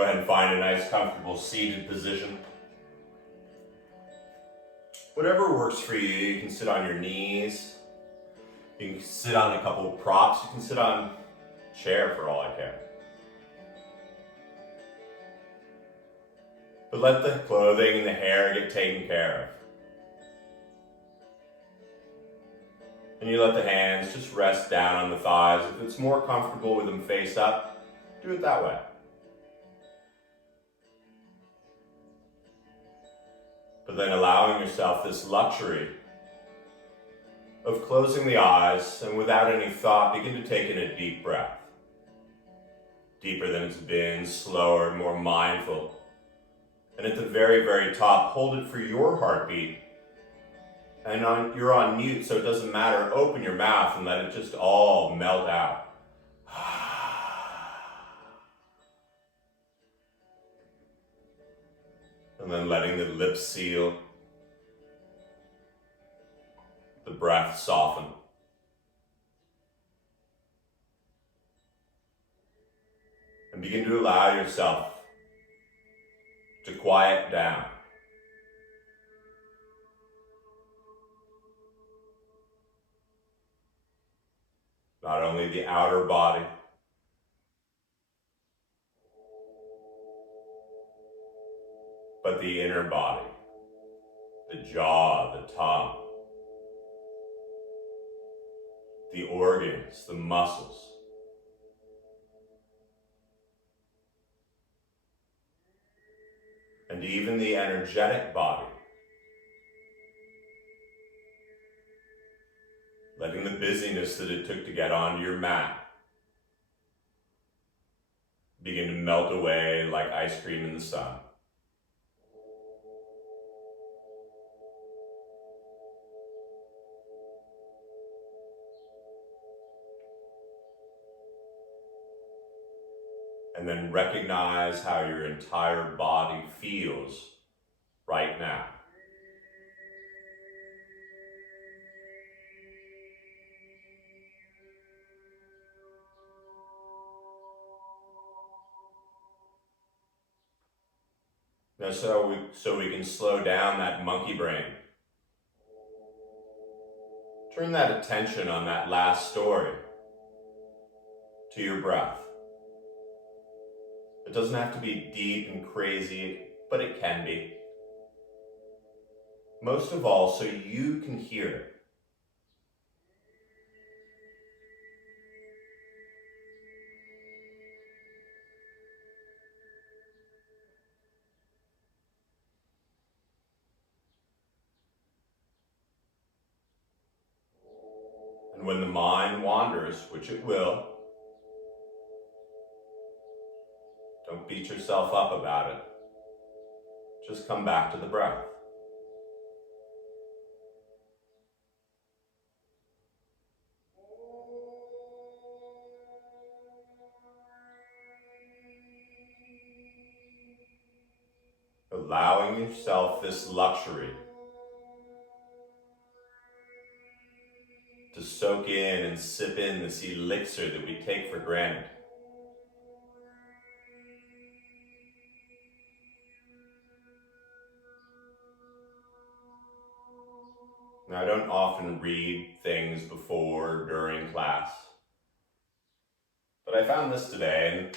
Go ahead and find a nice, comfortable seated position. Whatever works for you. You can sit on your knees. You can sit on a couple of props. You can sit on a chair for all I care. But let the clothing and the hair get taken care of. And you let the hands just rest down on the thighs. If it's more comfortable with them face up, do it that way. But then allowing yourself this luxury of closing the eyes and without any thought, begin to take in a deep breath. Deeper than it's been, slower, more mindful. And at the very, very top, hold it for your heartbeat. And you're on mute, so it doesn't matter. Open your mouth and let it just all melt out. And then letting the lips seal, the breath soften. And begin to allow yourself to quiet down. Not only the outer body, but the inner body, the jaw, the tongue, the organs, the muscles. And even the energetic body. Letting the busyness that it took to get onto your mat begin to melt away like ice cream in the sun. And then recognize how your entire body feels right now. Now, so we can slow down that monkey brain. Turn that attention on that last story to your breath. It doesn't have to be deep and crazy, but it can be. Most of all, so you can hear it. And when the mind wanders, which it will, don't beat yourself up about it. Just come back to the breath. Allowing yourself this luxury to soak in and sip in this elixir that we take for granted. Now, I don't often read things before or during class, but I found this today,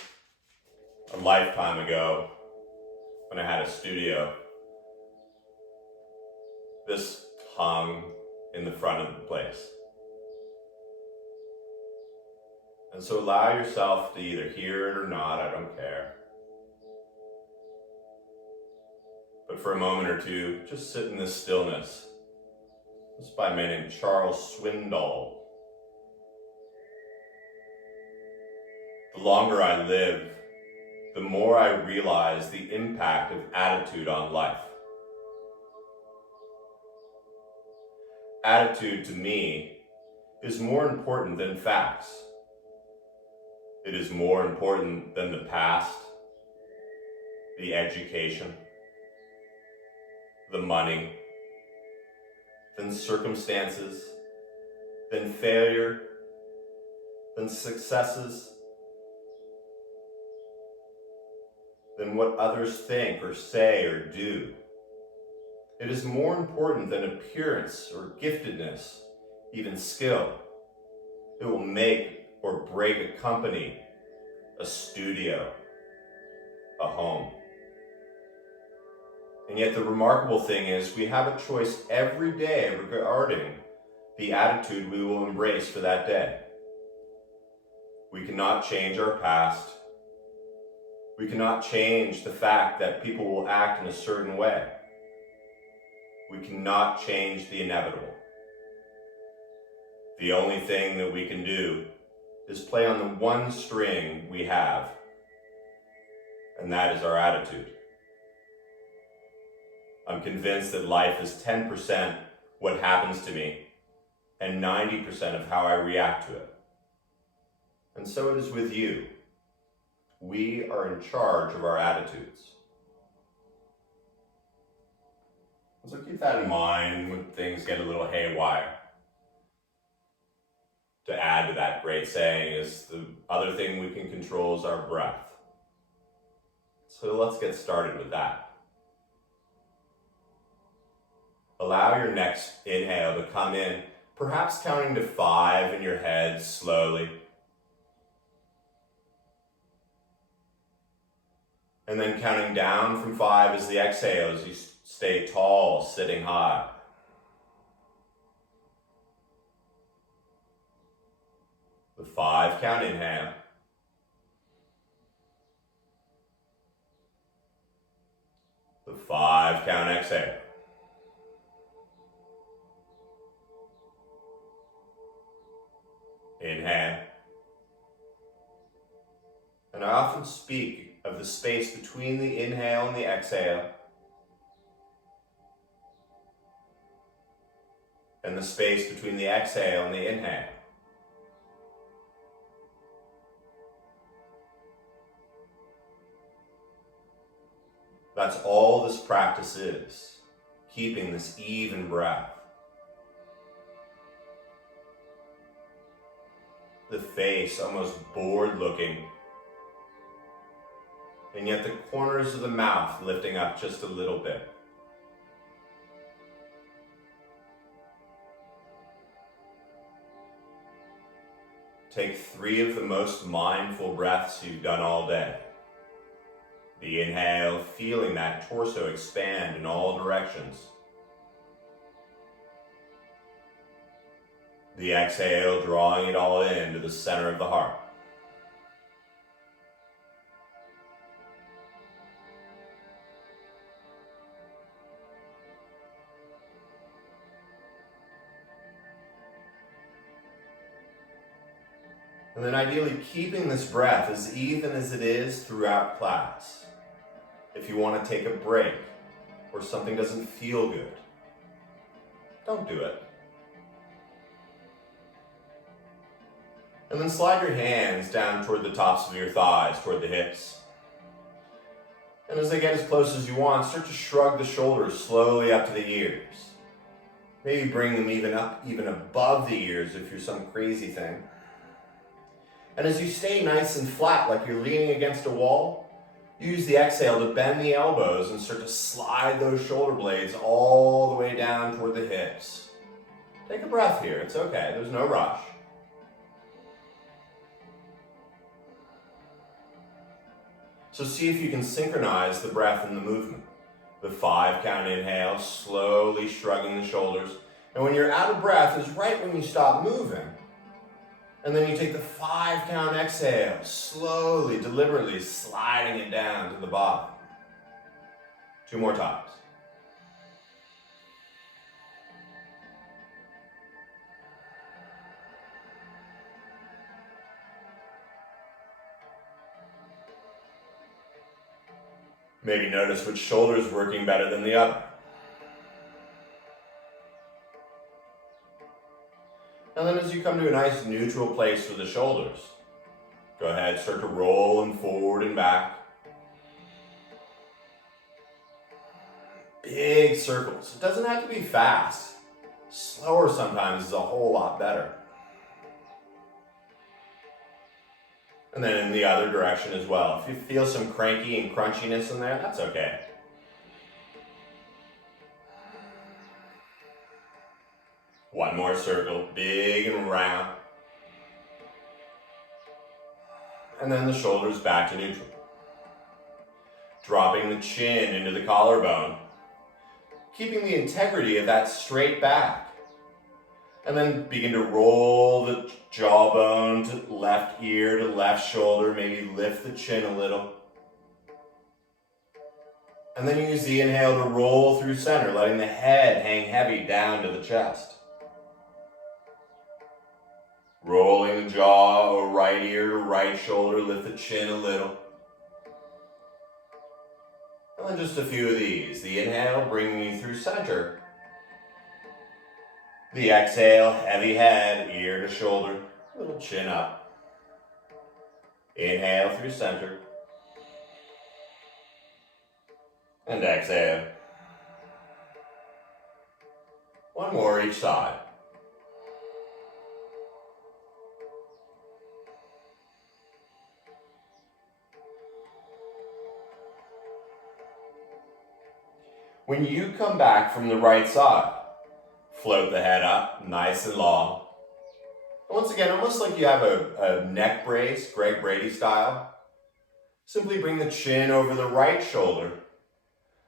and a lifetime ago, when I had a studio, this hung in the front of the place. And so allow yourself to either hear it or not, I don't care. But for a moment or two, just sit in this stillness. This is by a man named Charles Swindoll. The longer I live, the more I realize the impact of attitude on life. Attitude to me is more important than facts. It is more important than the past, the education, the money, than circumstances, than failure, than successes, than what others think or say or do. It is more important than appearance or giftedness, even skill. It will make or break a company, a studio, a home. And yet the remarkable thing is we have a choice every day regarding the attitude we will embrace for that day. We cannot change our past. We cannot change the fact that people will act in a certain way. We cannot change the inevitable. The only thing that we can do is play on the one string we have, and that is our attitude. I'm convinced that life is 10% what happens to me and 90% of how I react to it. And so it is with you. We are in charge of our attitudes. So keep that in mind when things get a little haywire. To add to that great saying is the other thing we can control is our breath. So let's get started with that. Allow your next inhale to come in, perhaps counting to 5 in your head slowly. And then counting down from 5 as the exhale as you stay tall, sitting high. The 5 count inhale. The 5 count exhale. Inhale. And I often speak of the space between the inhale and the exhale, and the space between the exhale and the inhale. That's all this practice is, keeping this even breath. The face almost bored looking, and yet the corners of the mouth lifting up just a little bit. Take 3 of the most mindful breaths you've done all day. The inhale, feeling that torso expand in all directions. The exhale, drawing it all in to the center of the heart. And then ideally keeping this breath as even as it is throughout class. If you want to take a break or something doesn't feel good, don't do it. And then slide your hands down toward the tops of your thighs, toward the hips. And as they get as close as you want, start to shrug the shoulders slowly up to the ears. Maybe bring them even up, even above the ears if you're some crazy thing. And as you stay nice and flat, like you're leaning against a wall, use the exhale to bend the elbows and start to slide those shoulder blades all the way down toward the hips. Take a breath here, it's okay, there's no rush. So see if you can synchronize the breath and the movement. The 5 count inhale, slowly shrugging the shoulders. And when you're out of breath is right when you stop moving. And then you take the 5 count exhale, slowly, deliberately sliding it down to the bottom. 2 more times. Maybe notice which shoulder is working better than the other. And then as you come to a nice neutral place for the shoulders, go ahead, start to roll them forward and back. Big circles. It doesn't have to be fast. Slower sometimes is a whole lot better. And then in the other direction as well. If you feel some cranky and crunchiness in there, that's okay. One more circle, big and round. And then the shoulders back to neutral. Dropping the chin into the collarbone. Keeping the integrity of that straight back. And then begin to roll the jawbone to left ear to left shoulder. Maybe lift the chin a little. And then use the inhale to roll through center, letting the head hang heavy down to the chest. Rolling the jaw or right ear to right shoulder, lift the chin a little. And then just a few of these. The inhale, bringing you through center. The exhale, heavy head, ear to shoulder, little chin up. Inhale through center. And exhale. One more each side. When you come back from the right side, float the head up, nice and long. And once again, almost like you have a neck brace, Greg Brady style. Simply bring the chin over the right shoulder.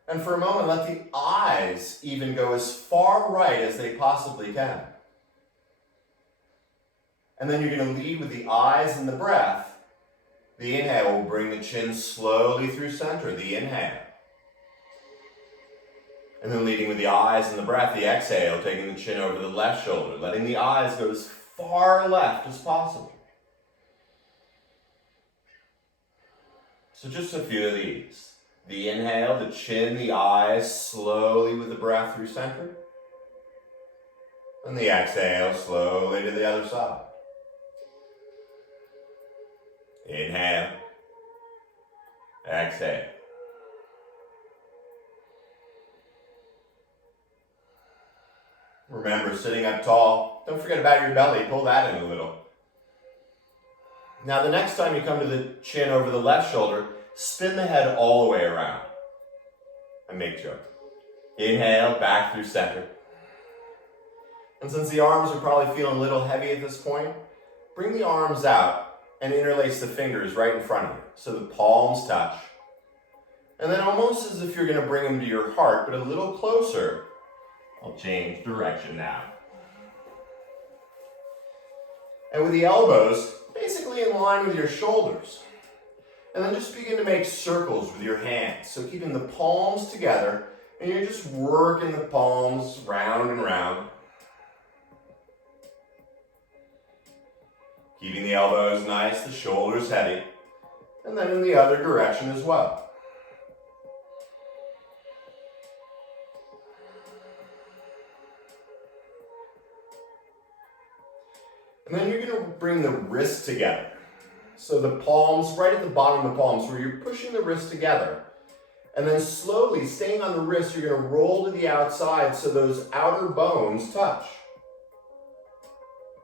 And for a moment, let the eyes even go as far right as they possibly can. And then you're going to lead with the eyes and the breath. The inhale will bring the chin slowly through center, the inhale. And then leading with the eyes and the breath, the exhale, taking the chin over the left shoulder, letting the eyes go as far left as possible. So just a few of these. The inhale, the chin, the eyes, slowly with the breath through center. And the exhale, slowly to the other side. Inhale. Exhale. Remember, sitting up tall, don't forget about your belly, pull that in a little. Now the next time you come to the chin over the left shoulder, spin the head all the way around. And make joke. Inhale, back through center. And since the arms are probably feeling a little heavy at this point, bring the arms out and interlace the fingers right in front of you, so the palms touch. And then almost as if you're going to bring them to your heart, but a little closer, I'll change direction now. And with the elbows, basically in line with your shoulders. And then just begin to make circles with your hands. So keeping the palms together, and you're just working the palms round and round. Keeping the elbows nice, the shoulders heavy. And then in the other direction as well. And then you're going to bring the wrists together. So the palms, right at the bottom of the palms, where you're pushing the wrists together. And then slowly, staying on the wrist, you're going to roll to the outside so those outer bones touch.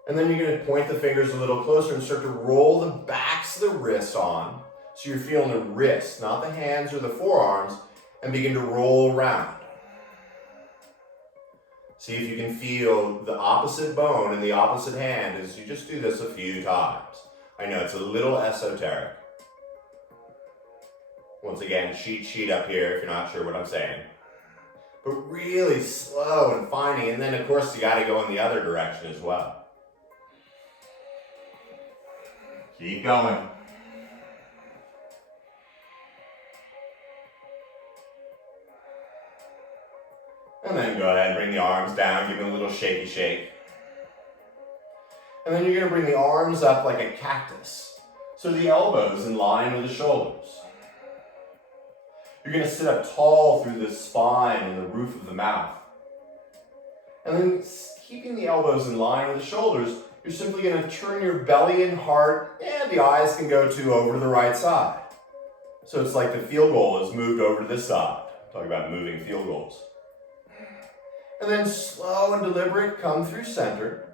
And then you're going to point the fingers a little closer and start to roll the backs of the wrists on. So you're feeling the wrists, not the hands or the forearms, and begin to roll around. See if you can feel the opposite bone in the opposite hand as you just do this a few times. I know it's a little esoteric. Once again, cheat sheet up here if you're not sure what I'm saying. But really slow and finding, and then of course you got to go in the other direction as well. Keep going. And then go ahead and bring the arms down, give them a little shaky shake. And then you're going to bring the arms up like a cactus. So the elbows in line with the shoulders. You're going to sit up tall through the spine and the roof of the mouth. And then keeping the elbows in line with the shoulders, you're simply going to turn your belly and heart, and the eyes can go to over to the right side. So it's like the field goal is moved over to this side. Talk about moving field goals. And then slow and deliberate, come through center.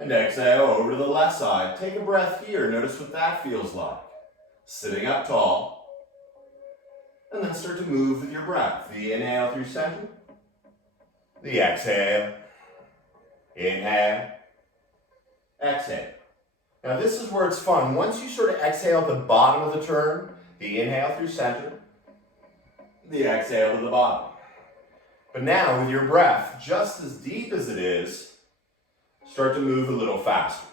And exhale over to the left side. Take a breath here. Notice what that feels like. Sitting up tall. And then start to move with your breath. The inhale through center. The exhale. Inhale. Exhale. Now this is where it's fun. Once you sort of exhale at the bottom of the turn, the inhale through center, the exhale to the bottom. But now with your breath, just as deep as it is, start to move a little faster.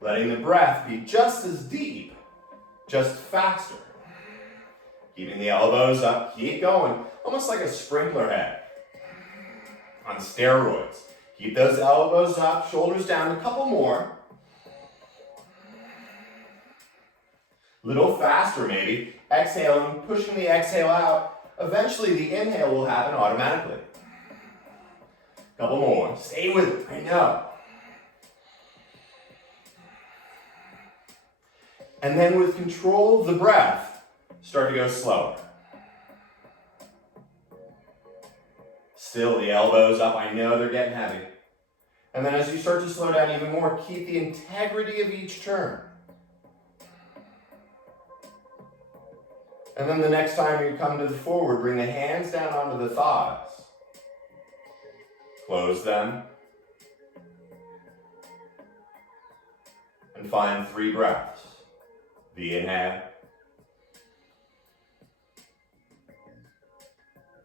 Letting the breath be just as deep, just faster. Keeping the elbows up, keep going, almost like a sprinkler head on steroids. Keep those elbows up, shoulders down, a couple more. Little faster maybe. Exhaling, pushing the exhale out. Eventually the inhale will happen automatically. Couple more. Stay with it. I know. And then with control of the breath, start to go slower. Still the elbows up. I know they're getting heavy. And then as you start to slow down even more, keep the integrity of each turn. And then the next time you come to the forward, bring the hands down onto the thighs. Close them. And find 3 breaths. The inhale.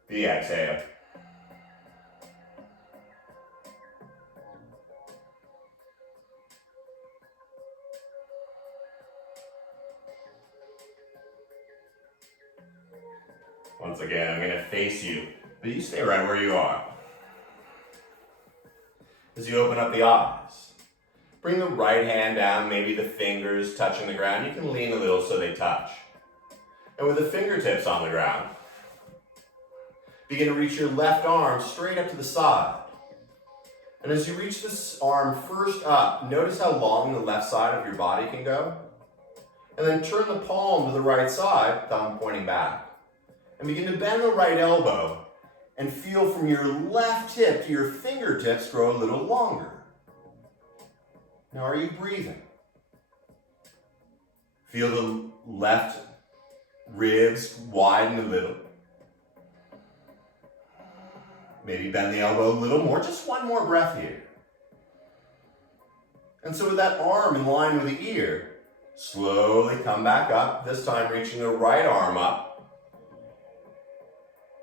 The exhale. Once again, I'm going to face you, but you stay right where you are. As you open up the eyes, bring the right hand down, maybe the fingers touching the ground. You can lean a little so they touch. And with the fingertips on the ground, begin to reach your left arm straight up to the side. And as you reach this arm first up, notice how long the left side of your body can go. And then turn the palm to the right side, thumb pointing back. And begin to bend the right elbow and feel from your left hip to your fingertips grow a little longer. Now are you breathing? Feel the left ribs widen a little. Maybe bend the elbow a little more, just one more breath here. And so with that arm in line with the ear, slowly come back up, this time reaching the right arm up.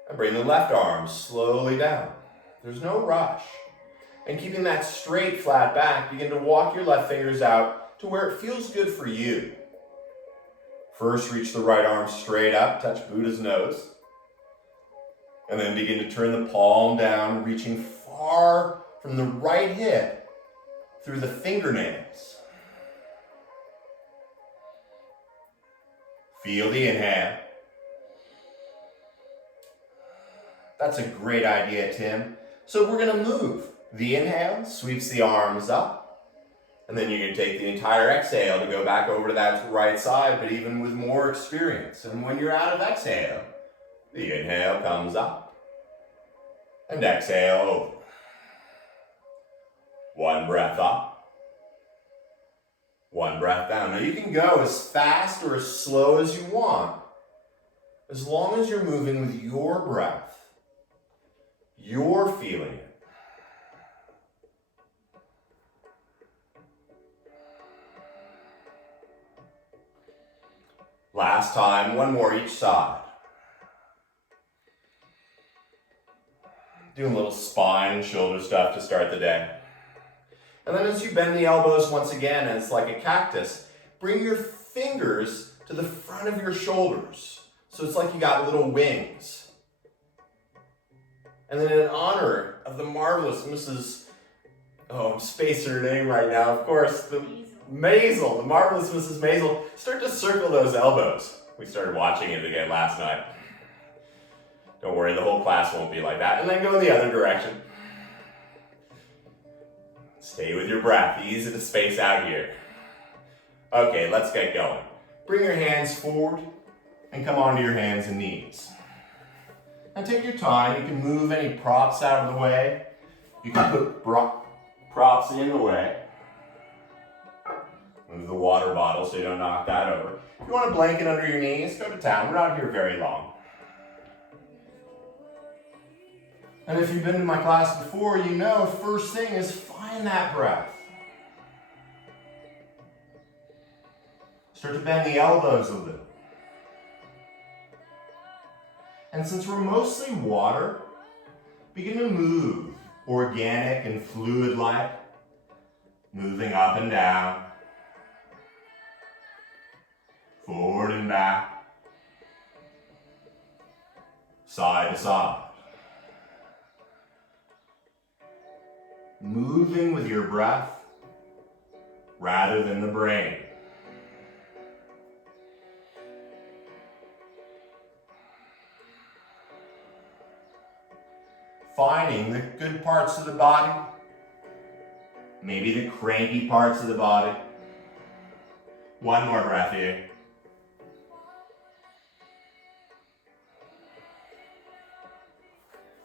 And bring the left arm slowly down. There's no rush. And keeping that straight, flat back, begin to walk your left fingers out to where it feels good for you. First, reach the right arm straight up, touch Buddha's nose. And then begin to turn the palm down, reaching far from the right hip through the fingernails. Feel the inhale. That's a great idea, Tim. So we're going to move. The inhale sweeps the arms up. And then you're going to take the entire exhale to go back over to that right side, but even with more experience. And when you're out of exhale, the inhale comes up. And exhale over. One breath up. One breath down. Now you can go as fast or as slow as you want, as long as you're moving with your breath. You're feeling it. Last time, one more each side. Doing a little spine and shoulder stuff to start the day. And then as you bend the elbows once again, and it's like a cactus, bring your fingers to the front of your shoulders. So it's like you got little wings. And then in honor of the marvelous Mrs. I'm spacing her name right now, of course, the Maisel, the marvelous Mrs. Maisel, start to circle those elbows. We started watching it again last night. Don't worry, the whole class won't be like that. And then go in the other direction. Stay with your breath, easy to space out here. Okay, let's get going. Bring your hands forward and come onto your hands and knees. Now take your time. You can move any props out of the way. You can put props in the way. Move the water bottle so you don't knock that over. If you want a blanket under your knees, go to town. We're not here very long. And if you've been in my class before, you know first thing is find that breath. Start to bend the elbows a little. And since we're mostly water, begin to move organic and fluid-like, moving up and down, forward and back, side to side. Moving with your breath rather than the brain. Finding the good parts of the body, maybe the cranky parts of the body. One more breath here.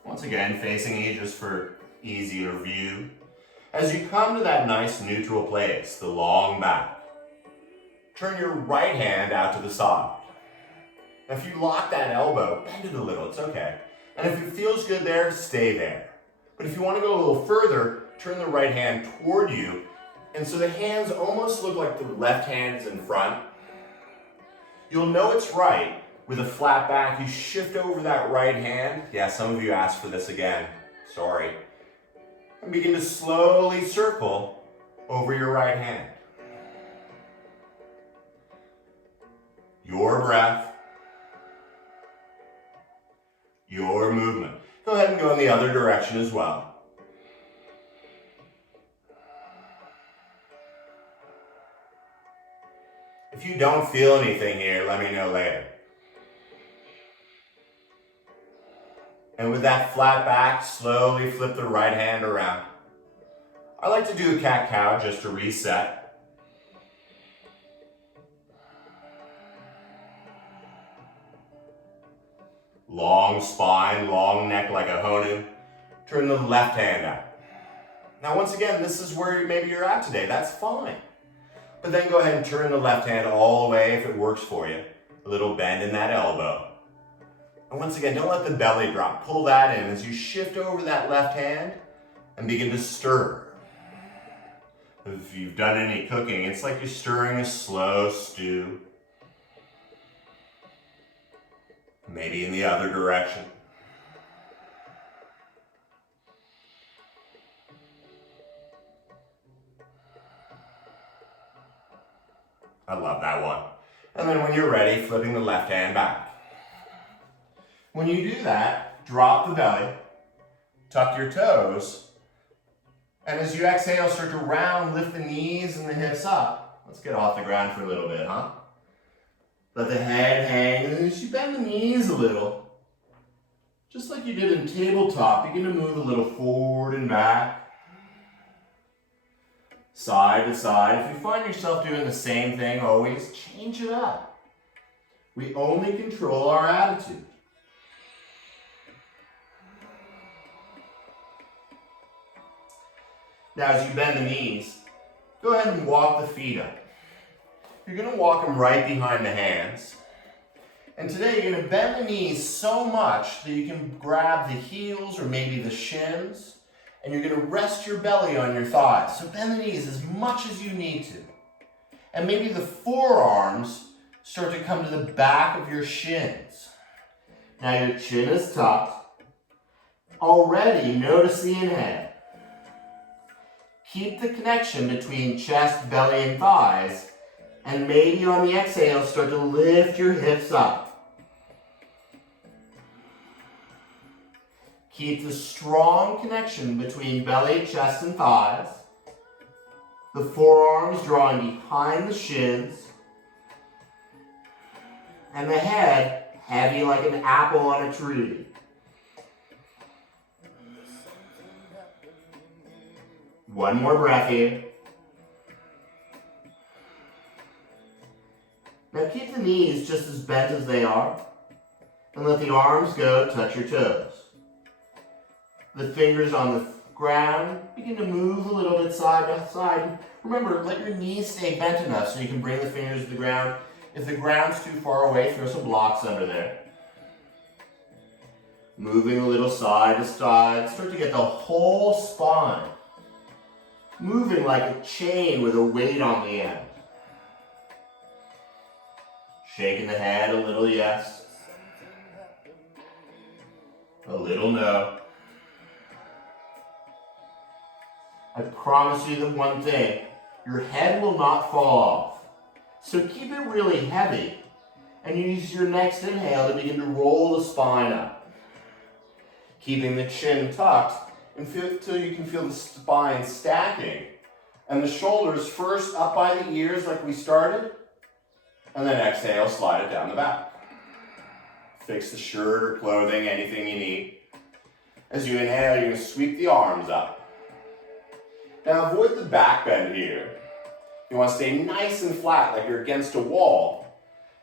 Once again, facing you just for easier view. As you come to that nice neutral place, the long back, turn your right hand out to the side. Now, if you lock that elbow, bend it a little, it's okay. And if it feels good there, stay there. But if you want to go a little further, turn the right hand toward you. And so the hands almost look like the left hand is in front. You'll know it's right with a flat back. You shift over that right hand. Yeah, some of you asked for this again. Sorry. And begin to slowly circle over your right hand. Your breath. Your movement. Go ahead and go in the other direction as well. If you don't feel anything here, let me know later. And with that flat back, slowly flip the right hand around. I like to do a cat-cow just to reset. Long spine, long neck like a honu. Turn the left hand out. Now once again, this is where maybe you're at today. That's fine. But then go ahead and turn the left hand all the way if it works for you. A little bend in that elbow. And once again, don't let the belly drop. Pull that in as you shift over that left hand and begin to stir. If you've done any cooking, it's like you're stirring a slow stew. Maybe in the other direction. I love that one. And then when you're ready, flipping the left hand back. When you do that, drop the belly, tuck your toes, and as you exhale, start to round, lift the knees and the hips up. Let's get off the ground for a little bit, huh? Let the head hang, and as you bend the knees a little, just like you did in tabletop, begin to move a little forward and back, side to side. If you find yourself doing the same thing always, change it up. We only control our attitude. Now as you bend the knees, go ahead and walk the feet up. You're going to walk them right behind the hands. And today you're going to bend the knees so much that you can grab the heels or maybe the shins, and you're going to rest your belly on your thighs. So bend the knees as much as you need to. And maybe the forearms start to come to the back of your shins. Now your chin is tucked. Already notice the inhale. Keep the connection between chest, belly, and thighs. And maybe on the exhale, start to lift your hips up. Keep the strong connection between belly, chest, and thighs. The forearms drawing behind the shins. And the head heavy like an apple on a tree. One more breath here. Now keep the knees just as bent as they are, and let the arms go touch your toes. The fingers on the ground. Begin to move a little bit side to side. Remember, let your knees stay bent enough so you can bring the fingers to the ground. If the ground's too far away, throw some blocks under there. Moving a little side to side. Start to get the whole spine moving like a chain with a weight on the end. Shaking the head a little yes. A little no. I promise you the one thing, your head will not fall off. So keep it really heavy and use your next inhale to begin to roll the spine up. Keeping the chin tucked until you can feel the spine stacking and the shoulders first up by the ears like we started, and then exhale, slide it down the back. Fix the shirt or clothing, anything you need. As you inhale, you're going to sweep the arms up. Now avoid the back bend here. You want to stay nice and flat like you're against a wall.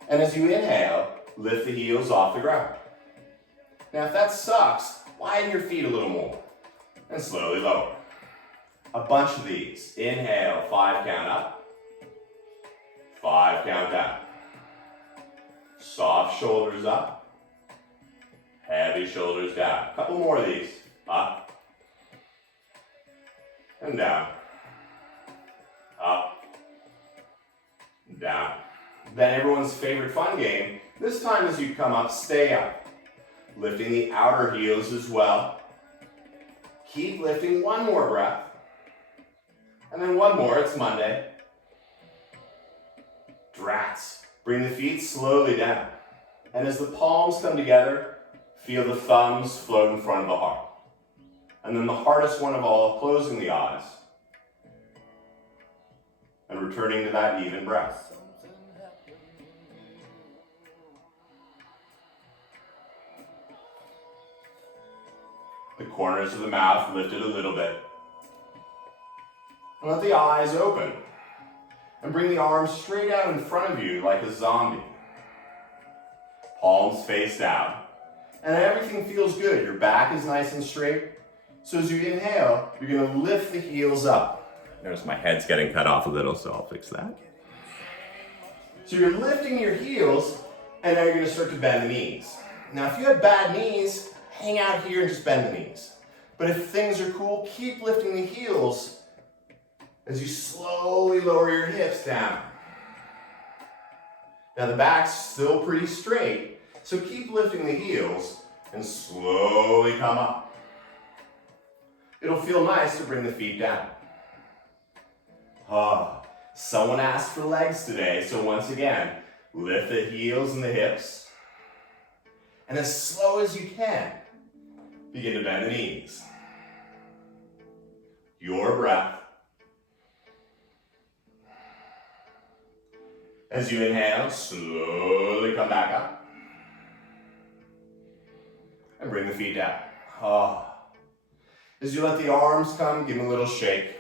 And as you inhale, lift the heels off the ground. Now if that sucks, widen your feet a little more and slowly lower. A bunch of these. Inhale, 5 count up, 5 count down. Soft shoulders up, heavy shoulders down. A couple more of these. Up and down. Up, down. Then everyone's favorite fun game. This time as you come up, stay up. Lifting the outer heels as well. Keep lifting, one more breath. And then one more, it's Monday. Drats. Bring the feet slowly down. And as the palms come together, feel the thumbs float in front of the heart. And then the hardest one of all, closing the eyes. And returning to that even breath. The corners of the mouth lifted a little bit. And let the eyes open. And bring the arms straight out in front of you like a zombie. Palms face down. And everything feels good. Your back is nice and straight. So as you inhale, you're going to lift the heels up. Notice my head's getting cut off a little, so I'll fix that. So you're lifting your heels, and now you're going to start to bend the knees. Now if you have bad knees, hang out here and just bend the knees. But if things are cool, keep lifting the heels as you slowly lower your hips down. Now the back's still pretty straight, so keep lifting the heels and slowly come up. It'll feel nice to bring the feet down. Someone asked for legs today, so once again, lift the heels and the hips. And as slow as you can, begin to bend the knees. Your breath. As you inhale, slowly come back up. And bring the feet down. As you let the arms come, give them a little shake.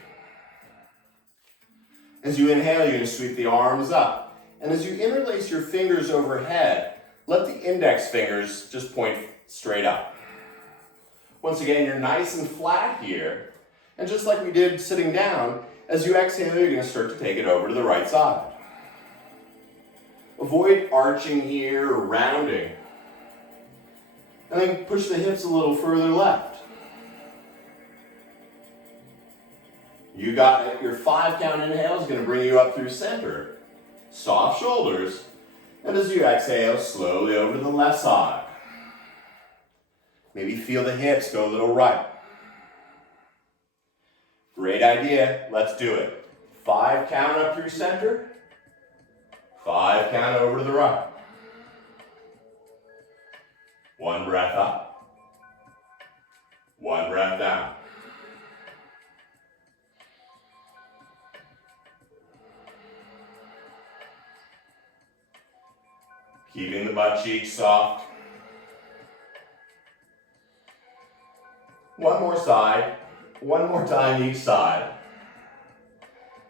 As you inhale, you're going to sweep the arms up. And as you interlace your fingers overhead, let the index fingers just point straight up. Once again, you're nice and flat here. And just like we did sitting down, as you exhale, you're going to start to take it over to the right side. Avoid arching here or rounding. And then push the hips a little further left. You got it. Your 5 count inhale is going to bring you up through center. Soft shoulders. And as you exhale, slowly over to the left side. Maybe feel the hips go a little right. Great idea. Let's do it. 5 count up through center. 5 count over to the right. 1 breath up. 1 breath down. Keeping the butt cheeks soft. 1 more side. 1 more time each side.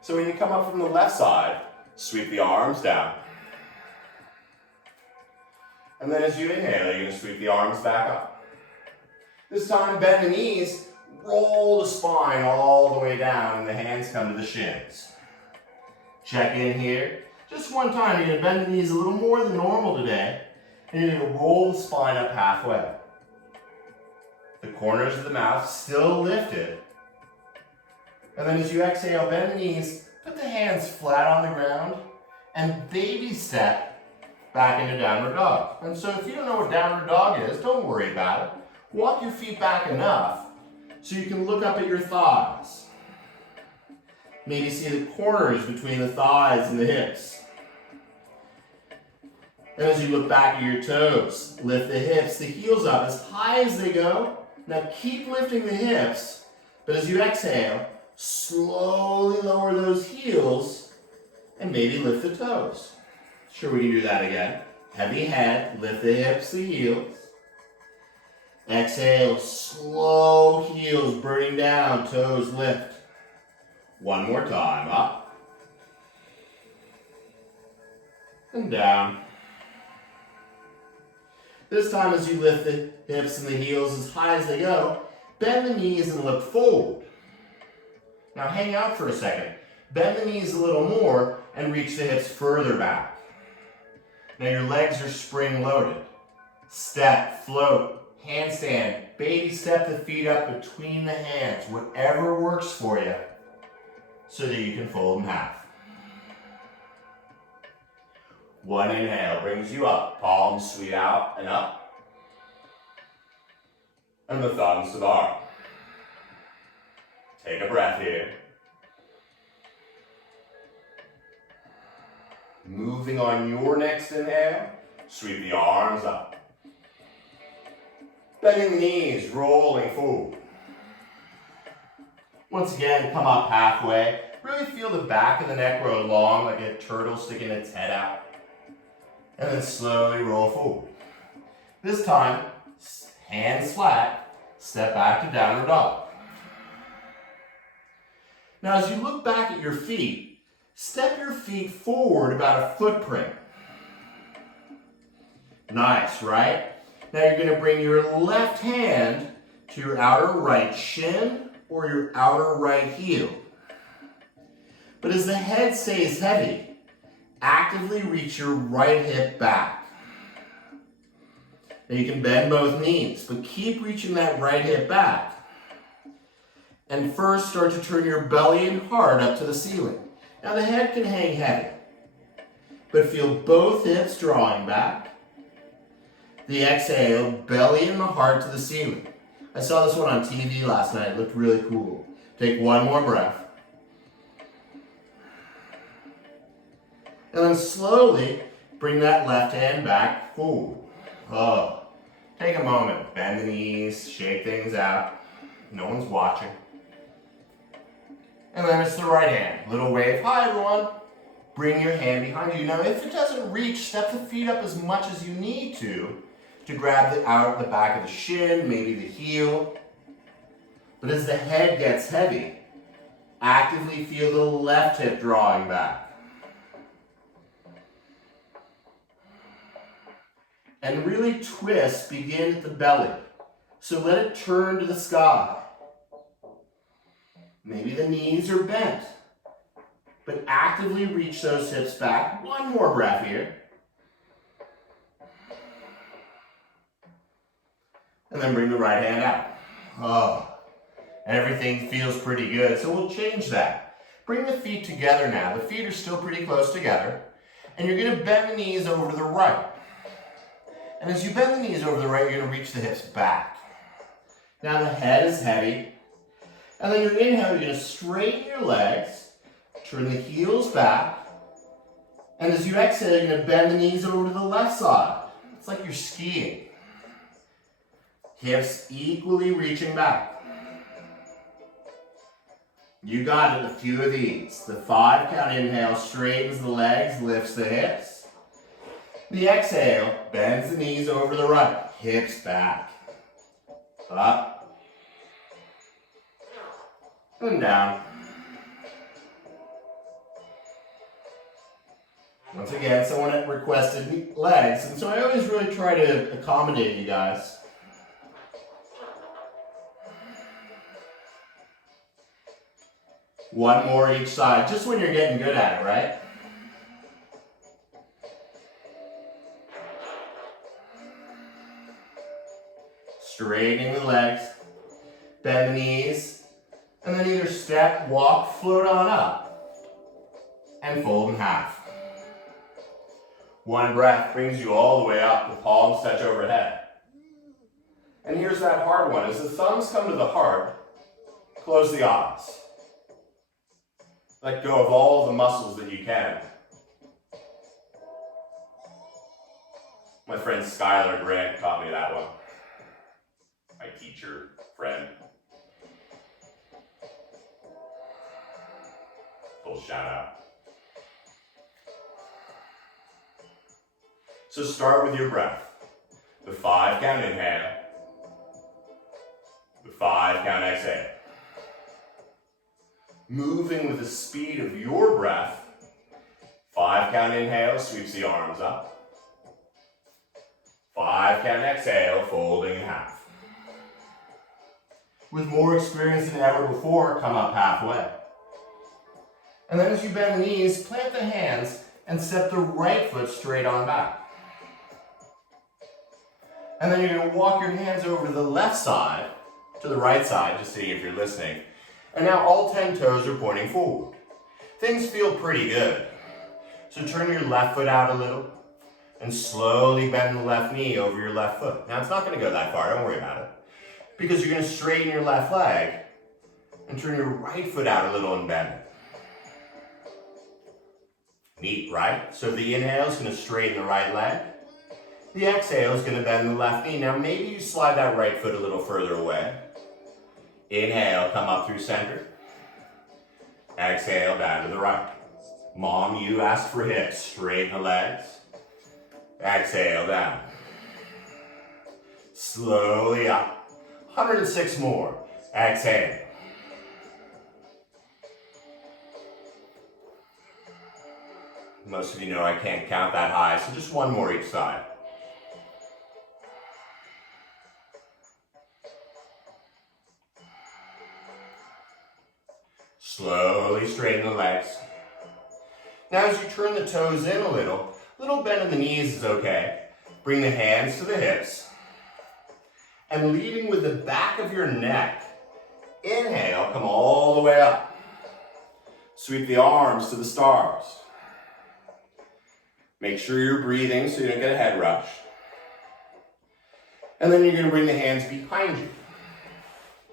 So when you come up from the left side, sweep the arms down. And then as you inhale, you're going to sweep the arms back up. This time, bend the knees roll the spine all the way down and the hands come to the shins. Check in here. Just one time, you're gonna bend the knees a little more than normal today, and you're gonna roll the spine up halfway. The corners of the mouth still lifted. And then as you exhale, bend the knees, put the hands flat on the ground, and baby step back into downward dog. And so if you don't know what downward dog is, don't worry about it. Walk your feet back enough so you can look up at your thighs. Maybe see the corners between the thighs and the hips. And as you look back at your toes, lift the hips, the heels up as high as they go. Now keep lifting the hips, but as you exhale, slowly lower those heels and maybe lift the toes. Sure, we can do that again. Heavy head, lift the hips, the heels. Exhale, slow heels burning down, toes lift. One more time, up and down. This time as you lift the hips and the heels as high as they go, bend the knees and look forward. Now hang out for a second. Bend the knees a little more and reach the hips further back. Now your legs are spring loaded. Step, float, handstand, baby step the feet up between the hands, whatever works for you, so that you can fold in half. One inhale brings you up, palms sweep out and up. And the thumbs to the heart. Take a breath here. Moving on your next inhale, sweep the arms up. Bending the knees, rolling forward. Once again, come up halfway. Really feel the back of the neck grow long like a turtle sticking its head out. And then slowly roll forward. This time, hands flat, step back to downward dog. Now as you look back at your feet, step your feet forward about a footprint. Nice, right? Now you're going to bring your left hand to your outer right shin or your outer right heel. But as the head stays heavy, actively reach your right hip back. Now you can bend both knees, but keep reaching that right hip back. And first start to turn your belly and heart up to the ceiling. Now the head can hang heavy, but feel both hips drawing back. The exhale, belly and the heart to the ceiling. I saw this one on TV last night. It looked really cool. Take one more breath. And then slowly bring that left hand back forward. Oh, take a moment. Bend the knees, shake things out. No one's watching. And then it's the right hand. Little wave. Hi, everyone. Bring your hand behind you. Now, if it doesn't reach, step the feet up as much as you need to grab the back of the shin, maybe the heel. But as the head gets heavy, actively feel the left hip drawing back. And really twist, begin at the belly. So let it turn to the sky. Maybe the knees are bent, but actively reach those hips back. One more breath here. And then bring the right hand out. Oh, everything feels pretty good, so we'll change that. Bring the feet together now. The feet are still pretty close together. And you're going to bend the knees over to the right. And as you bend the knees over the right, you're going to reach the hips back. Now the head is heavy. And then your inhale, you're going to straighten your legs, turn the heels back. And as you exhale, you're going to bend the knees over to the left side. It's like you're skiing. Hips equally reaching back. You got it, a few of these. The 5 count inhale straightens the legs, lifts the hips. The exhale bends the knees over to the right, hips back, up, and down. Once again, someone had requested legs, and so I always really try to accommodate you guys. One more each side, just when you're getting good at it, right? Straightening the legs, bend the knees, and then either step, walk, float on up, and fold in half. One breath brings you all the way up, the palms touch overhead. And here's that hard one. As the thumbs come to the heart, close the eyes. Let go of all the muscles that you can. My friend Skylar Grant taught me that one. My teacher, friend. Full shout out. So start with your breath. The 5 count inhale. The 5 count exhale. Moving with the speed of your breath. 5 count inhale, sweeps the arms up. 5 count exhale, folding in half. With more experience than ever before, come up halfway. And then as you bend the knees, plant the hands and step the right foot straight on back. And then you're going to walk your hands over to the left side, to the right side, just seeing if you're listening. And now all 10 toes are pointing forward. Things feel pretty good. So turn your left foot out a little and slowly bend the left knee over your left foot. Now it's not going to go that far, don't worry about it. Because you're going to straighten your left leg and turn your right foot out a little and bend it. Neat, right? So the inhale is going to straighten the right leg. The exhale is going to bend the left knee. Now maybe you slide that right foot a little further away. Inhale, come up through center. Exhale, down to the right. Mom, you asked for hips. Straighten the legs. Exhale, down. Slowly up. 106 more. Exhale. Most of you know I can't count that high, so just one more each side. Slowly straighten the legs. Now as you turn the toes in a little bend in the knees is okay. Bring the hands to the hips. And leading with the back of your neck, inhale, come all the way up. Sweep the arms to the stars. Make sure you're breathing so you don't get a head rush. And then you're going to bring the hands behind you.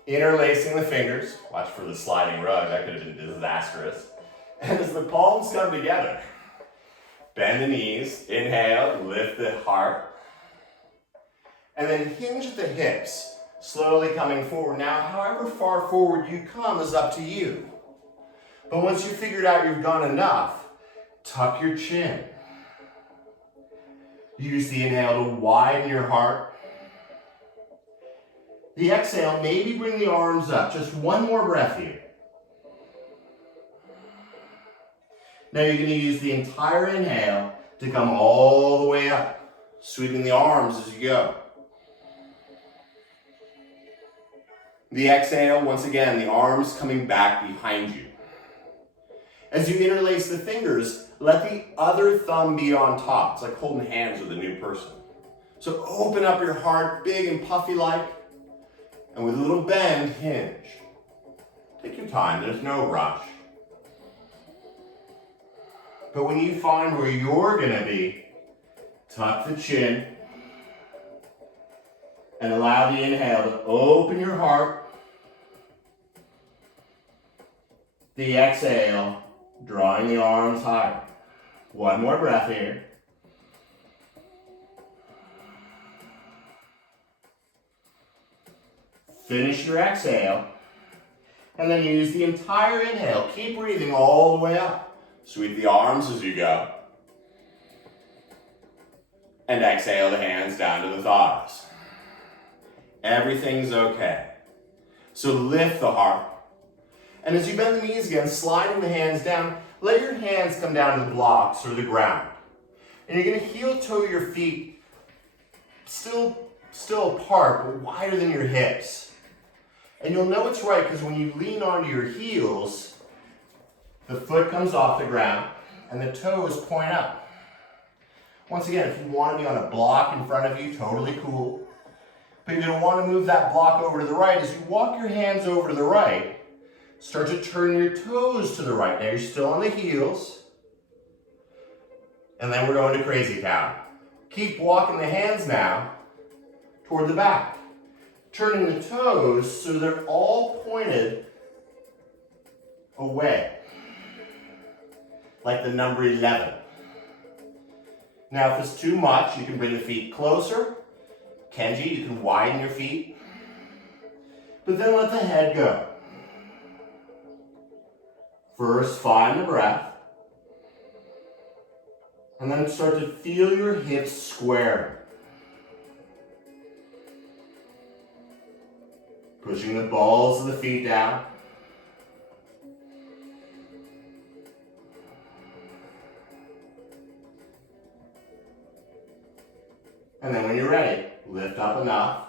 Interlacing the fingers. Watch for the sliding rug, that could have been disastrous. And as the palms come together, bend the knees, inhale, lift the heart. And then hinge at the hips, slowly coming forward. Now, however far forward you come is up to you. But once you figured out you've gone enough, tuck your chin. Use the inhale to widen your heart. The exhale, maybe bring the arms up. Just one more breath here. Now you're going to use the entire inhale to come all the way up, sweeping the arms as you go. The exhale, once again, the arms coming back behind you. As you interlace the fingers, let the other thumb be on top. It's like holding hands with a new person. So open up your heart, big and puffy like, and with a little bend, hinge. Take your time, there's no rush. But when you find where you're gonna be, tuck the chin and allow the inhale to open your heart. The exhale, drawing the arms higher. One more breath here. Finish your exhale. And then use the entire inhale. Keep breathing all the way up. Sweep the arms as you go. And exhale the hands down to the thighs. Everything's okay. So lift the heart. And as you bend the knees again, sliding the hands down, let your hands come down to the blocks or the ground. And you're going to heel toe your feet still apart, but wider than your hips. And you'll know it's right because when you lean onto your heels, The foot comes off the ground and the toes point up. Once again, if you want to be on a block in front of you, totally cool. But you're going to want to move that block over to the right. As you walk your hands over to the right, start to turn your toes to the right. Now you're still on the heels. And then we're going to crazy town. Keep walking the hands now toward the back. Turning the toes so they're all pointed away. Like the number 11. Now if it's too much, you can bring the feet closer. Kenji, you can widen your feet. But then let the head go. First, find the breath. And then start to feel your hips square. Pushing the balls of the feet down. And then when you're ready, lift up enough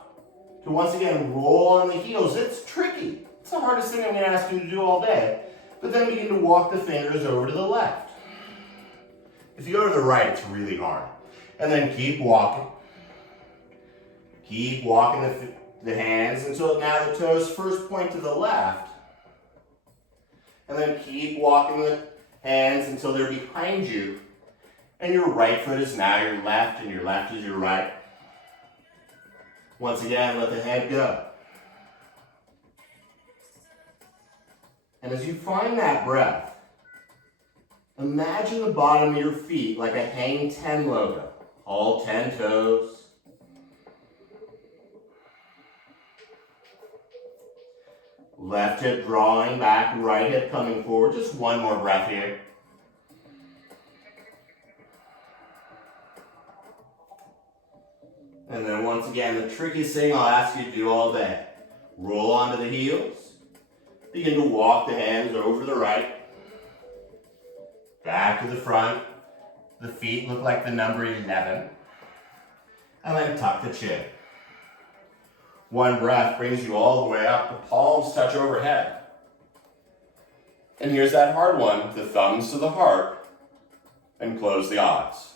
to once again roll on the heels. It's tricky. It's the hardest thing I'm going to ask you to do all day. But then begin to walk the fingers over to the left. If you go to the right, it's really hard. And then keep walking. Keep walking the hands until now the toes first point to the left. And then keep walking the hands until they're behind you. And your right foot is now your left, and your left is your right. Once again, let the head go. And as you find that breath, imagine the bottom of your feet like a hang 10 logo. All 10 toes. Left hip drawing back, right hip coming forward. Just one more breath here. And then once again, the trickiest thing I'll ask you to do all day. Roll onto the heels. Begin to walk the hands over to the right. Back to the front. The feet look like the number 11. And then tuck the chin. One breath brings you all the way up. The palms touch overhead. And here's that hard one. The thumbs to the heart. And close the eyes.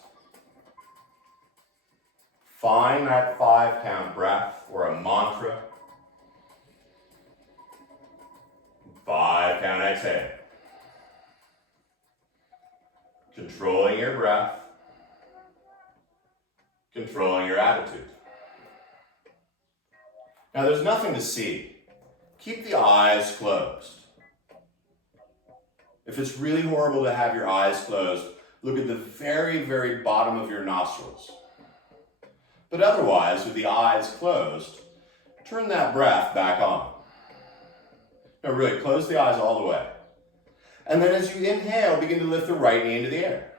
Find that 5-count breath or a mantra. 5-count exhale. Controlling your breath. Controlling your attitude. Now there's nothing to see. Keep the eyes closed. If it's really horrible to have your eyes closed, look at the very, very bottom of your nostrils. But otherwise, with the eyes closed, turn that breath back on. Now really, close the eyes all the way. And then as you inhale, begin to lift the right knee into the air.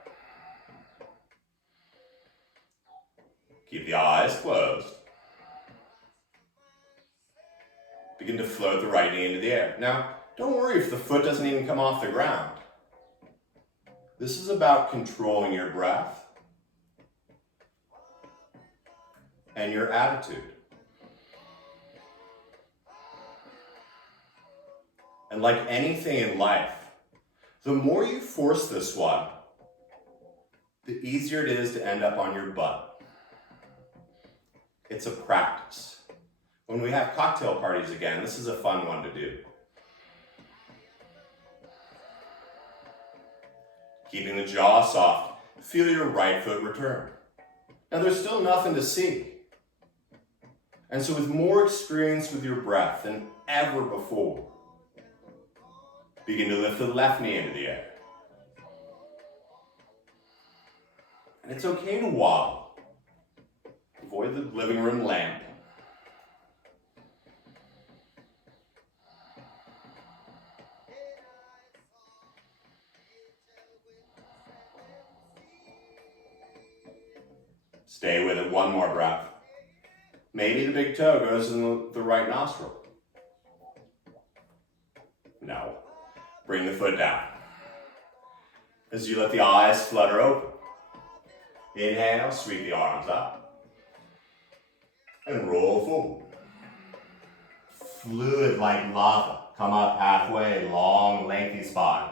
Keep the eyes closed. Begin to float the right knee into the air. Now, don't worry if the foot doesn't even come off the ground. This is about controlling your breath and your attitude. And like anything in life, the more you force this one, the easier it is to end up on your butt. It's a practice. When we have cocktail parties again, this is a fun one to do. Keeping the jaw soft, feel your right foot return. Now there's still nothing to see. And so with more experience with your breath than ever before, begin to lift the left knee into the air. And it's okay to wobble. Avoid the living room lamp. Stay with it, one more breath. Maybe the big toe goes in the right nostril. No. Bring the foot down. As you let the eyes flutter open. Inhale, sweep the arms up. And roll forward. Fluid like lava. Come up halfway, long, lengthy spine.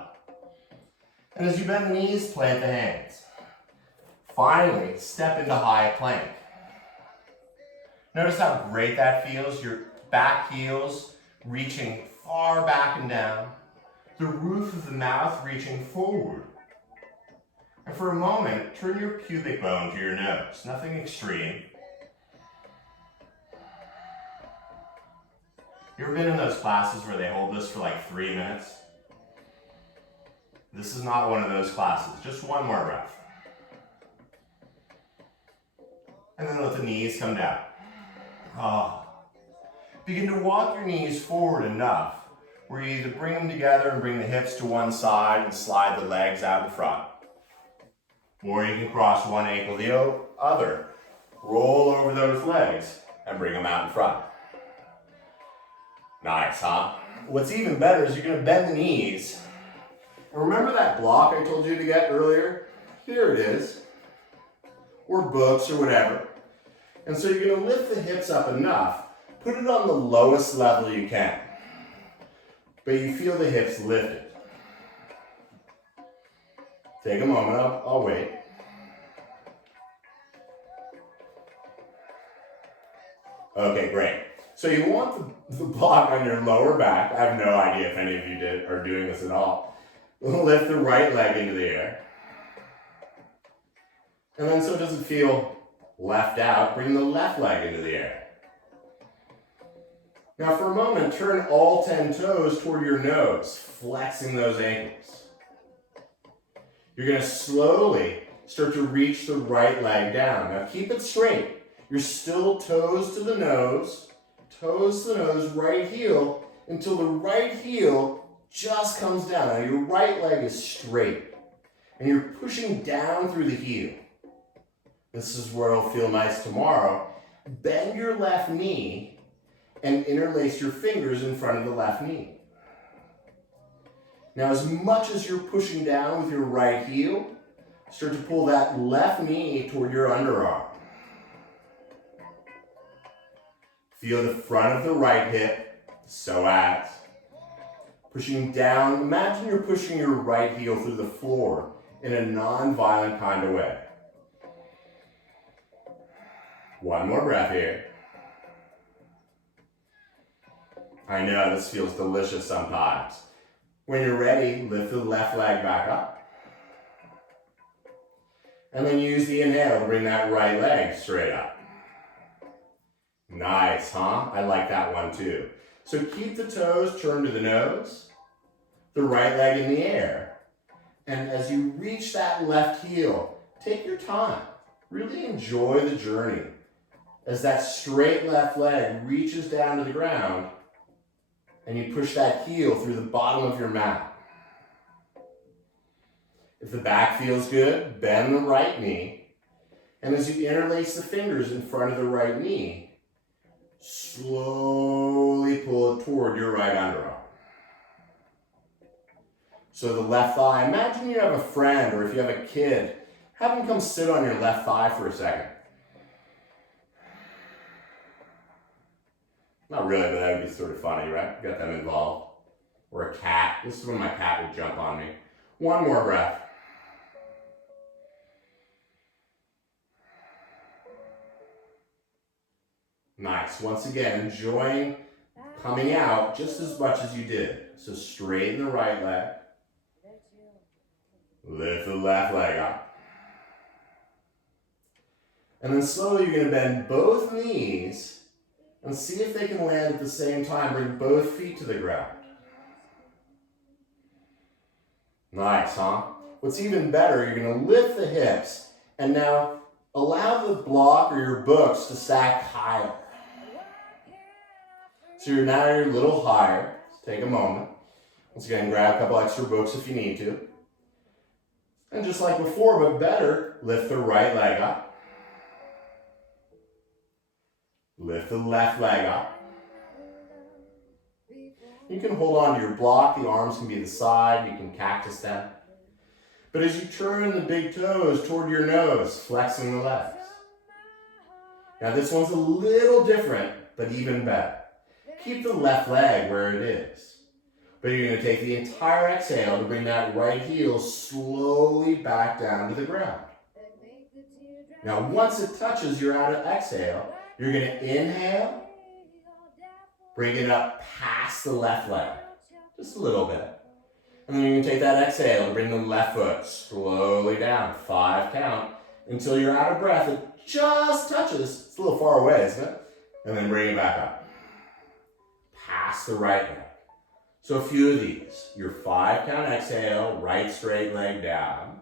And as you bend the knees, plant the hands. Finally, step into high plank. Notice how great that feels. Your back heels reaching far back and down. The roof of the mouth reaching forward. And for a moment, turn your pubic bone to your nose. Nothing extreme. You ever been in those classes where they hold this for like 3 minutes? This is not one of those classes. Just one more breath. And then let the knees come down. Begin to walk your knees forward enough where you either bring them together and bring the hips to one side and slide the legs out in front. Or you can cross one ankle to the other. Roll over those legs and bring them out in front. Nice, huh? What's even better is you're going to bend the knees. And remember that block I told you to get earlier? Here it is. Or books or whatever. And so you're going to lift the hips up enough. Put it on the lowest level you can. But you feel the hips lifted. Take a moment, I'll wait. Okay, great. So you want the block on your lower back. I have no idea if any of you are doing this at all. Lift the right leg into the air. And then so it doesn't feel left out, bring the left leg into the air. Now for a moment, turn all 10 toes toward your nose, flexing those ankles. You're going to slowly start to reach the right leg down. Now keep it straight. You're still toes to the nose, right heel, until the right heel just comes down. Now your right leg is straight, and you're pushing down through the heel. This is where it'll feel nice tomorrow. Bend your left knee and interlace your fingers in front of the left knee. Now, as much as you're pushing down with your right heel, start to pull that left knee toward your underarm. Feel the front of the right hip, psoas. Pushing down, imagine you're pushing your right heel through the floor in a non-violent kind of way. One more breath here. I know this feels delicious sometimes. When you're ready, lift the left leg back up. And then use the inhale to bring that right leg straight up. Nice, huh? I like that one too. So keep the toes turned to the nose, the right leg in the air. And as you reach that left heel, take your time. Really enjoy the journey. As that straight left leg reaches down to the ground, and you push that heel through the bottom of your mat. If the back feels good, bend the right knee. And as you interlace the fingers in front of the right knee, slowly pull it toward your right underarm. So the left thigh, imagine you have a friend or if you have a kid, have them come sit on your left thigh for a second. Not really, but that would be sort of funny, right? Get them involved. Or a cat. This is when my cat would jump on me. One more breath. Nice. Once again, enjoying coming out just as much as you did. So straighten the right leg. Lift the left leg up. And then slowly you're going to bend both knees and see if they can land at the same time. Bring both feet to the ground. Nice, huh? What's even better, you're going to lift the hips and now allow the block or your books to stack higher. So you're now a little higher. Take a moment. Once again, grab a couple extra books if you need to. And just like before, but better, lift the right leg up. Lift the left leg up. You can hold on to your block. The arms can be the side. You can cactus them. But as you turn the big toes toward your nose, flexing the legs. Now this one's a little different, but even better. Keep the left leg where it is. But you're going to take the entire exhale to bring that right heel slowly back down to the ground. Now, once it touches your outer exhale, you're going to inhale, bring it up past the left leg, just a little bit. And then you're going to take that exhale to bring the left foot slowly down, 5 count, until you're out of breath. It just touches. It's a little far away, isn't it? And then bring it back up, past the right leg. So a few of these. Your 5 count exhale, right straight leg down.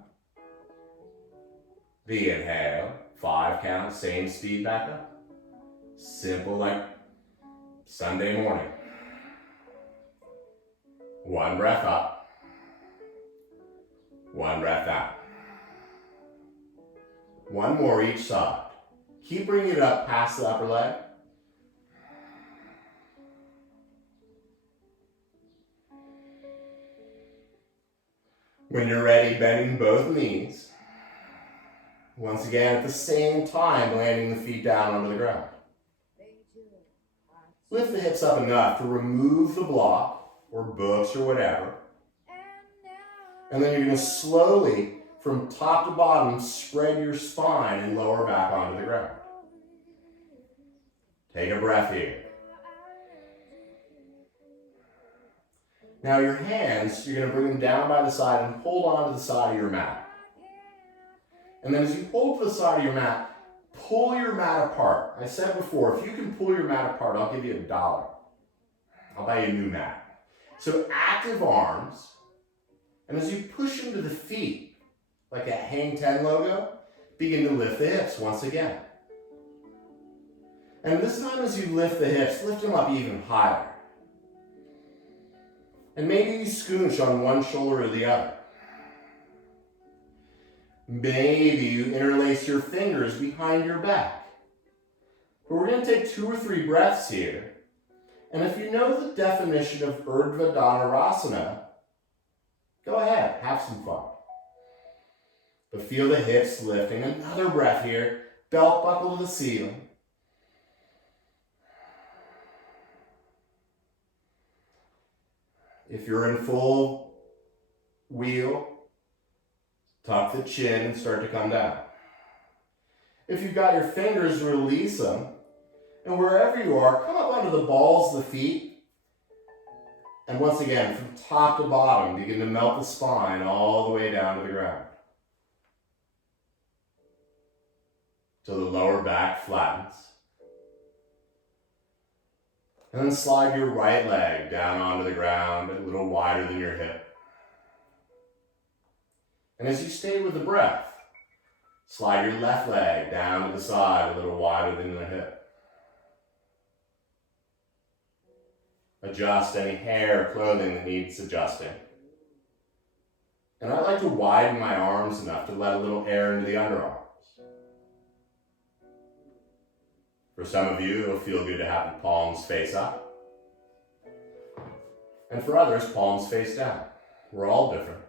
The inhale, 5 count, same speed back up. Simple like Sunday morning. 1 breath up. 1 breath out. 1 more each side. Keep bringing it up past the upper leg. When you're ready, bending both knees. Once again, at the same time, landing the feet down onto the ground. Lift the hips up enough to remove the block, or books, or whatever. And then you're going to slowly, from top to bottom, spread your spine and lower back onto the ground. Take a breath here. Now your hands, you're going to bring them down by the side and hold on to the side of your mat. And then as you hold to the side of your mat, pull your mat apart. I said before, if you can pull your mat apart, I'll give you $1. I'll buy you a new mat. So active arms. And as you push into the feet, like that Hang 10 logo, begin to lift the hips once again. And this time as you lift the hips, lift them up even higher. And maybe you scooch on one shoulder or the other. Maybe you interlace your fingers behind your back. But we're going to take 2 or 3 breaths here. And if you know the definition of Urdhva Dhanurasana, go ahead, have some fun. But feel the hips lifting. Another breath here. Belt buckle to the ceiling. If you're in full wheel, tuck the chin and start to come down. If you've got your fingers, release them. And wherever you are, come up onto the balls of the feet. And once again, from top to bottom, begin to melt the spine all the way down to the ground. Till the lower back flattens. And then slide your right leg down onto the ground, a little wider than your hip. And as you stay with the breath, slide your left leg down to the side, a little wider than the hip. Adjust any hair or clothing that needs adjusting. And I like to widen my arms enough to let a little air into the underarms. For some of you, it'll feel good to have the palms face up. And for others, palms face down. We're all different.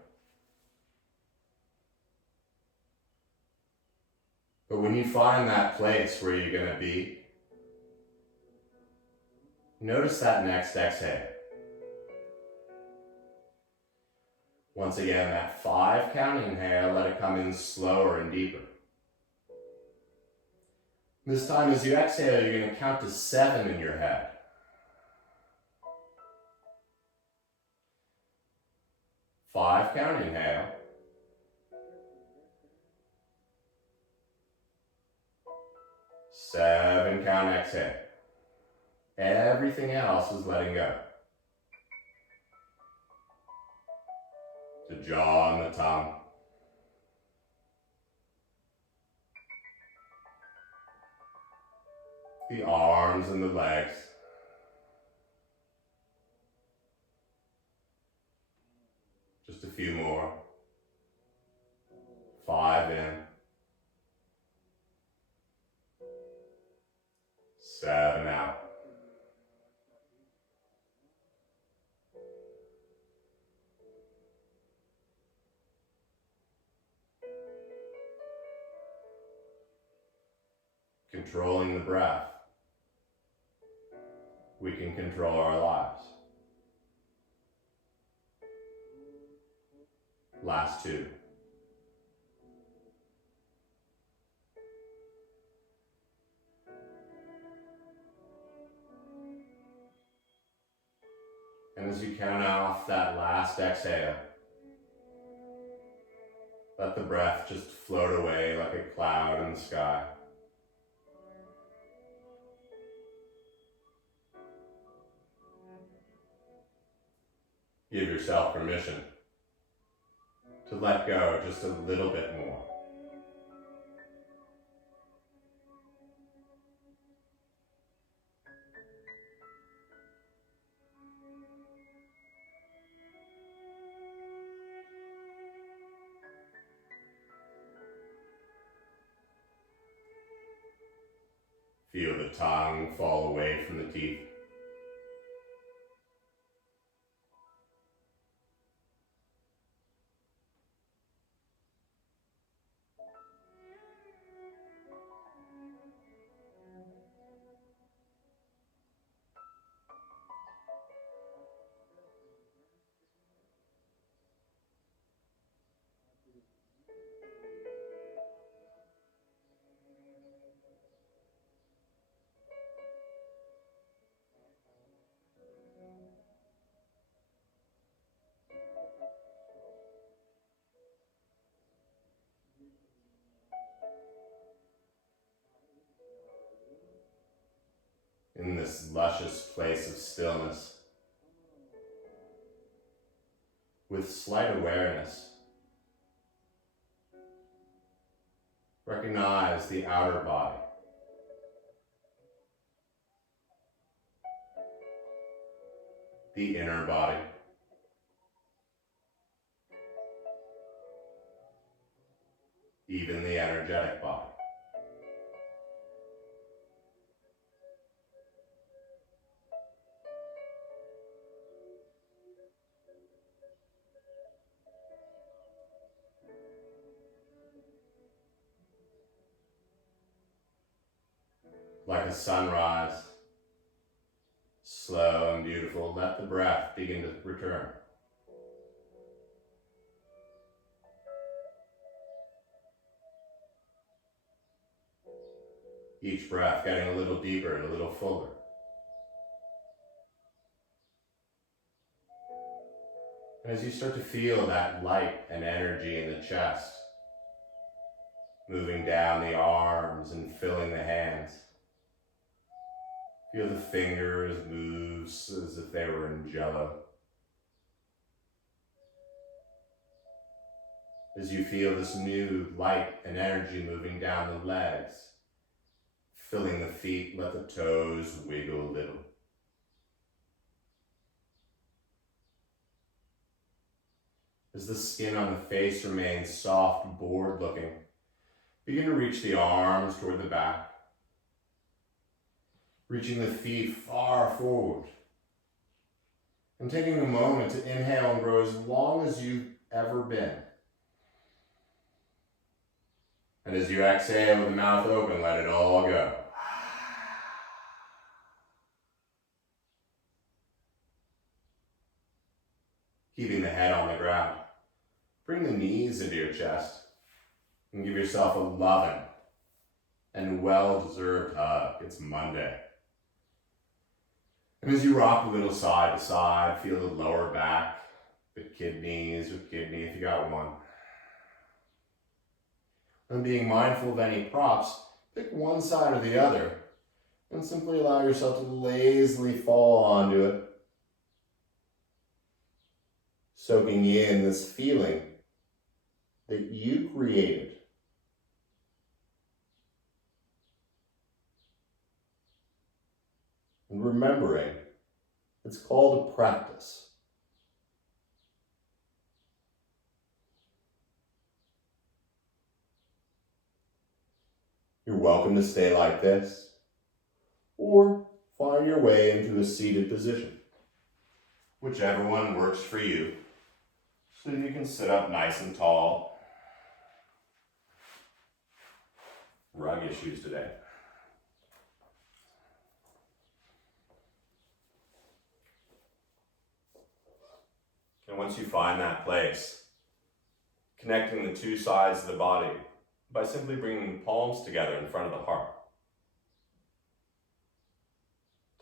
But when you find that place where you're going to be, notice that next exhale. Once again, that 5 count inhale, let it come in slower and deeper. This time as you exhale, you're going to count to 7 in your head. 5 count inhale. 7 count exhale. Everything else is letting go. The jaw and the tongue. The arms and the legs. Just a few more. 5 in. 7 out. Controlling the breath, we can control our lives. last two. And as you count off that last exhale, let the breath just float away like a cloud in the sky. Give yourself permission to let go just a little bit more. Feel the tongue fall away from the teeth. In this luscious place of stillness, with slight awareness, recognize the outer body. The inner body. Even the energetic body. Like a sunrise, slow and beautiful, let the breath begin to return. Each breath getting a little deeper and a little fuller. And as you start to feel that light and energy in the chest, moving down the arms and filling the hands, feel the fingers move as if they were in jello. As you feel this new light and energy moving down the legs, filling the feet, let the toes wiggle a little. As the skin on the face remains soft, bored looking, begin to reach the arms toward the back, reaching the feet far forward, and taking a moment to inhale and grow as long as you've ever been. And as you exhale with the mouth open, let it all go. Keeping the head on the ground, bring the knees into your chest and give yourself a loving and well-deserved hug. It's Monday. And as you rock a little side to side, feel the lower back, the kidneys with kidney if you got one. And being mindful of any props, pick one side or the other and simply allow yourself to lazily fall onto it, soaking in this feeling that you created. And remembering, it's called a practice. You're welcome to stay like this, or find your way into a seated position, whichever one works for you, so you can sit up nice and tall. Rug issues today. And once you find that place, connecting the two sides of the body by simply bringing the palms together in front of the heart.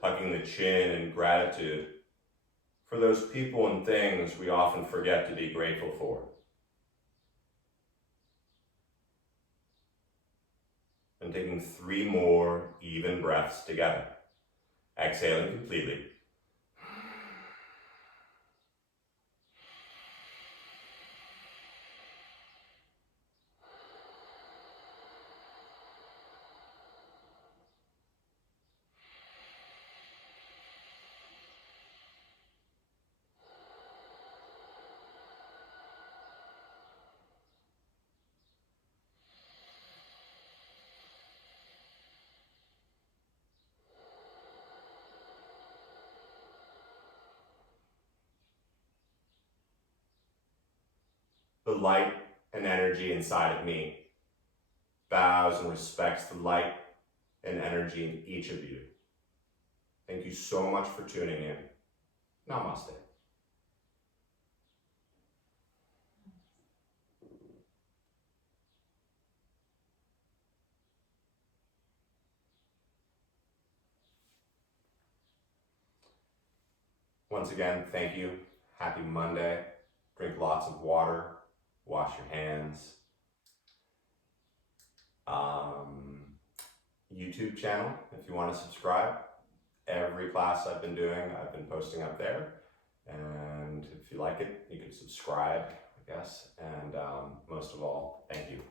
Tucking the chin in gratitude for those people and things we often forget to be grateful for. And taking 3 more even breaths together. Exhaling completely. The light and energy inside of me bows and respects the light and energy in each of you. Thank you so much for tuning in. Namaste. Once again, thank you. Happy Monday. Drink lots of water. Wash your hands. YouTube channel, if you want to subscribe. Every class I've been doing, I've been posting up there. And if you like it, you can subscribe, I guess. And most of all, thank you.